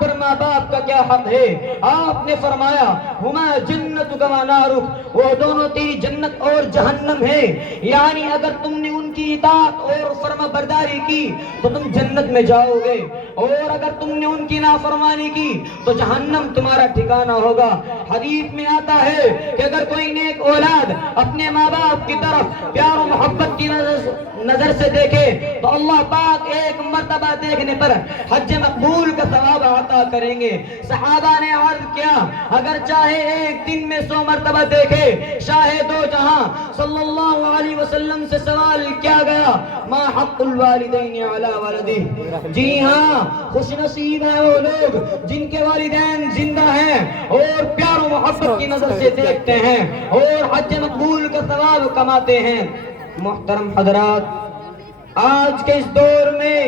پر ماں باپ کا کیا حق ہے؟ آپ نے فرمایا ہما جنت و نارک، وہ دونوں تیری جنت اور جہنم ہے، یعنی اگر تم نے ان کی اطاعت اور فرما برداری کی تو تم جنت میں جاؤ گے، اور اگر تم نے ان کی نافرمانی کی تو جہنم تمہارا ٹھکانہ ہوگا۔ حدیث میں آتا ہے کہ اگر کوئی نیک اولاد اپنے ماں باپ کی طرف پیار و محبت کی نظر سے دیکھے تو اللہ پاک ایک مرتبہ دیکھنے پر حج مقبول کا ثواب عطا کریں گے۔ صحابہ نے عرض کیا اگر چاہے ایک دن میں 100 مرتبہ دیکھے شاہ دو جہاں صلی اللہ علیہ وسلم سے سوال کیا گیا ما حق الوالدین علی ولدہ، جی ہاں خوش نصیب ہیں وہ لوگ جن کے والدین زندہ ہیں اور پیار و محبت کی نظر سے دیکھتے ہیں اور حج مقبول کا ثواب کماتے ہیں۔ محترم حضرات، آج کے اس دور میں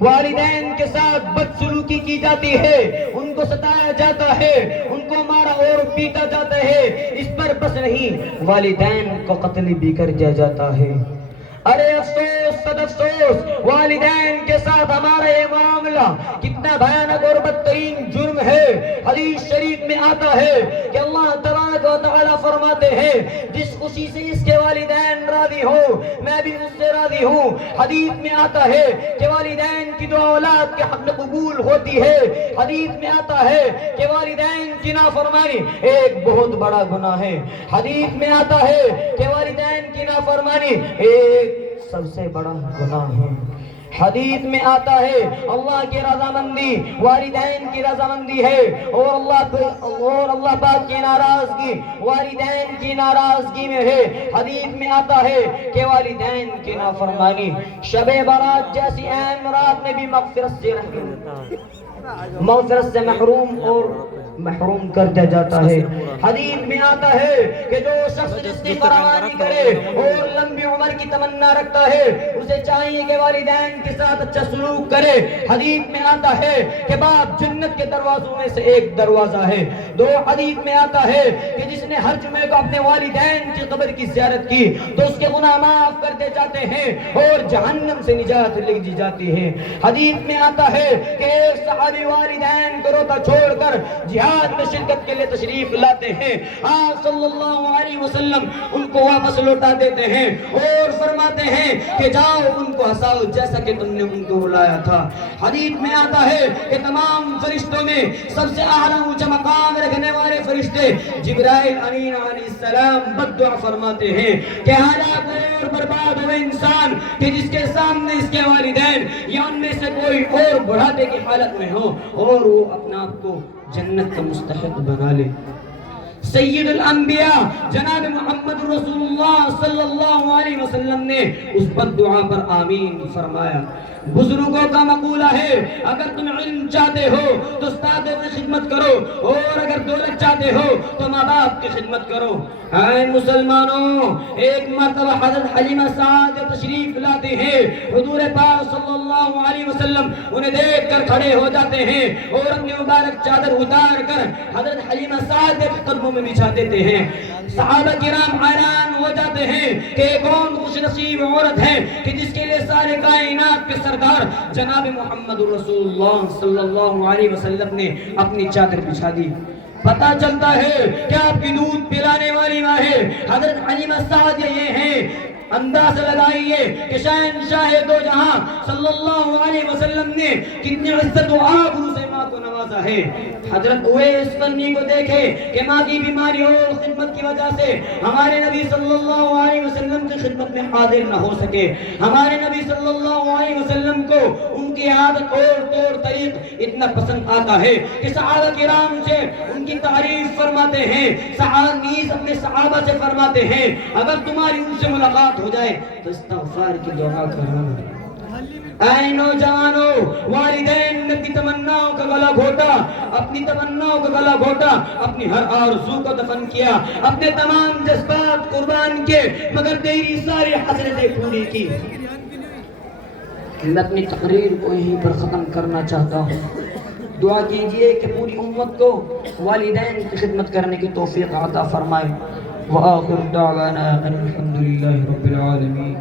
والدین کے ساتھ بدسلوکی کی جاتی ہے، ان کو ستایا جاتا ہے، ان کو مارا اور پیٹا جاتا ہے، اس پر بس نہیں والدین کو قتل بھی کر دیا جاتا ہے۔ ارے افسوس صد افسوس، والدین کے ساتھ ہمارا یہ معاملہ کتنا بھیانک اور بدترین جرم ہے۔ حدیث شریف میں آتا ہے کہ اللہ تبارک و تعالی فرماتے ہیں جس خوشی سے اس کے والدین راضی ہو میں بھی اس سے راضی ہوں۔ حدیث میں آتا ہے کہ والدین کی دعا اولاد کے حق میں قبول ہوتی ہے۔ حدیث میں آتا ہے کہ والدین کی نافرمانی ایک بہت بڑا گناہ ہے۔ حدیث میں آتا ہے کہ والدین کی نافرمانی ایک سب سے بڑا گناہ ہے۔ حدیث میں آتا ہے اللہ کی رضامندی والدین کی رضامندی ہے، اور اللہ پاک کی ناراضگی والدین کی ناراضگی میں ہے۔ حدیث میں آتا ہے کہ والدین کی نافرمانی شب برات جیسی اہم رات میں بھی مغفرت سے محروم کر دیا جاتا ہے۔ حدیث میں آتا ہے کہ جو شخص جس کی فراوانی کرے اور لمبی عمر کی تمنا رکھتا ہے اسے چاہیے کہ والدین کے ساتھ اچھا سلوک کرے۔ حدیث میں آتا ہے کہ باپ جنت کے دروازوں میں سے ایک دروازہ ہے۔ دو حدیث میں آتا ہے کہ جس نے ہر جمعے کو اپنے والدین کی قبر کی زیارت کی تو اس کے گناہ معاف کر دیے جاتے ہیں اور جہنم سے نجات لکھ دی جاتی ہے۔ حدیث میں آتا ہے کہ ایک صحابی والدین کو روتا چھوڑ کر جہاد میں شرکت کے لیے تشریف لاتے ہیں، آپ صلی اللہ علیہ وسلم ان کو واپس لوٹا دیتے ہیں اور فرماتے ہیں کہ جاؤ ان کو ہنساؤ جیسا کہ تم نے ان کو بلایا تھا۔ حدیث میں آتا ہے کہ تمام فرشتوں میں سب سے اعلیٰ اونچا مقام رکھنے والے فرشتے جبرائیل امین علیہ السلام بد دعا فرماتے ہیں کہ ہلاک اور برباد ہوئے انسان کہ جس کے سامنے اس کے والدین یا ان میں سے کوئی اور بڑھاپے کی حالت میں ہو اور وہ اپنا آپ کو جنت کا مستحق بنا لے۔ سید الانبیاء جناب محمد رسول اللہ صلی اللہ علیہ وسلم نے اس بد دعا پر آمین فرمایا۔ بزرگوں کا مقولہ ہے اگر تم علم چاہتے ہو تو استادوں کی خدمت کرو اور اگر دولت چاہتے ہو تو ماں باپ کی خدمت کرو۔ اے مسلمانوں، ایک مرتبہ حضرت حلیمہ سعدیہ تشریف لاتے ہیں، حضور پاک صلی اللہ علیہ وسلم انہیں دیکھ کر کھڑے ہو جاتے ہیں اور اپنی مبارک چادر اتار کر حضرت حلیمہ سعدیہ کے قدموں میں بچھا دیتے ہیں۔ صحابہ کرام حیران ہو جاتے ہیں کہ کون خوش نصیب عورت ہے کہ جس کے لیے سارے کائنات کے سردار جناب محمد رسول اللہ صلی اللہ علیہ وسلم نے اپنی چادر بچھا دی۔ پتہ چلتا ہے کہ آپ کی دودھ پلانے والی ماں ہے حضرت حلیمہ سعدیہ یہ ہیں۔ انداز لگائیے کہ شہنشاہ دو جہاں صلی اللہ علیہ وسلم نے کتنی عزت و آبرو سے ماں کو نوازا ہے۔ حضرت اویس قرنی کو دیکھے کہ ماں کی بیماری اور خدمت کی وجہ سے ہمارے نبی صلی اللہ علیہ وسلم کی خدمت میں حاضر نہ ہو سکے۔ ہمارے نبی صلی اللہ علیہ وسلم کو ان کی عادت اور طور طریق اتنا پسند آتا ہے کہ صحابہ کرام سے ان کی تعریف فرماتے ہیں، صحابہ نیز اپنے صحابہ سے فرماتے ہیں اگر تمہاری ان سے ملاقات ہو جائے تو استغفار کی دعا کرنا۔ اے نوجوانوں، والدین نے اپنی تمناؤں کا گلا گھوٹا، اپنی تمناؤں کا گلا گھوٹا، اپنی ہر آرزو کو دفن کیا، اپنے تمام جذبات قربان کیے مگر تیری ساری حسرتیں پوری کی۔ میں اپنی تقریر کو یہیں پر ختم کرنا چاہتا ہوں۔ دعا کیجئے کہ پوری امت کو والدین کی خدمت کرنے کی توفیق عطا فرمائے۔ وآخر دعوانا ان الحمد للہ رب العالمین۔